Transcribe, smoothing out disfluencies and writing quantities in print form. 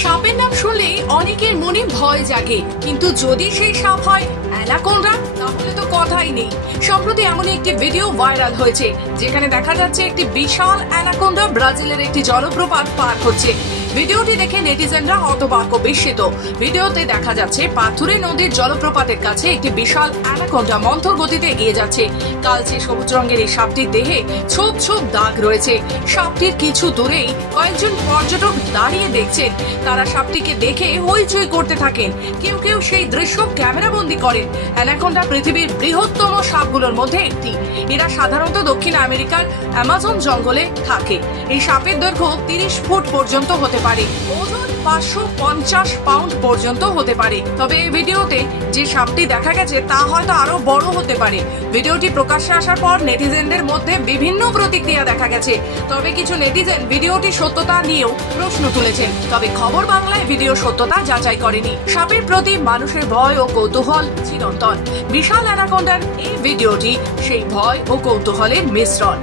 সাপের নাম শুনলেই অনেকের মনে ভয় জাগে, কিন্তু যদি সেই সাপ হয় অ্যানাকোন্ডা, তাহলে তো কথাই নেই। সম্প্রতি এমনই একটি ভিডিও ভাইরাল হয়েছে, যেখানে দেখা যাচ্ছে একটি বিশাল অ্যানাকোন্ডা ব্রাজিলের একটি জলপ্রপাত পার হচ্ছে। ভিডিওটি দেখে নেটিজেনরা হতবাক ও বিস্মিত। ভিডিওতে দেখা যাচ্ছে পাথুরে নদীর জলপ্রপাতের কাছে একটি বিশাল অ্যানাকোন্ডা মন্থর গতিতে এগিয়ে যাচ্ছে। কালচে সবুজ রঙের এই সাপটির দেহে ছোপ ছোপ দাগ রয়েছে। সাপটির কিছু দূরেই কয়েকজন পর্যটক দাঁড়িয়ে দেখছেন। তারা সাপটিকে দেখে হইচই করতে থাকেন। কেউ কেউ সেই দৃশ্য ক্যামেরাবন্দি করেন। অ্যানাকোন্ডা পৃথিবীর বৃহত্তম সাপগুলোর মধ্যে একটি। এরা সাধারণত দক্ষিণ আমেরিকার অ্যামাজন জঙ্গলে থাকে। এই সাপের দৈর্ঘ্য 30 ফুট পর্যন্ত হতে পারে, ওজন 550 পাউন্ড পর্যন্ত হতে পারে। তবে এই ভিডিওতে যে সাপটি দেখা গেছে তা হয়তো আরো বড় হতে পারে। ভিডিওটি প্রকাশ্যে আসার পর নেটিজেনদের মধ্যে বিভিন্ন প্রতিক্রিয়া দেখা গেছে। তবে কিছু নেটিজেন ভিডিওটি সত্যতা নিয়েও প্রশ্ন তুলেছেন। তবে খবর বাংলায় ভিডিও সত্যতা যাচাই করেনি। সাপের প্রতি মানুষের ভয় ও কৌতূহল চিরন্তন। বিশাল অ্যানাকোন্ডার এই ভিডিওটি সেই ভয় ও কৌতূহলের মিশ্রণ।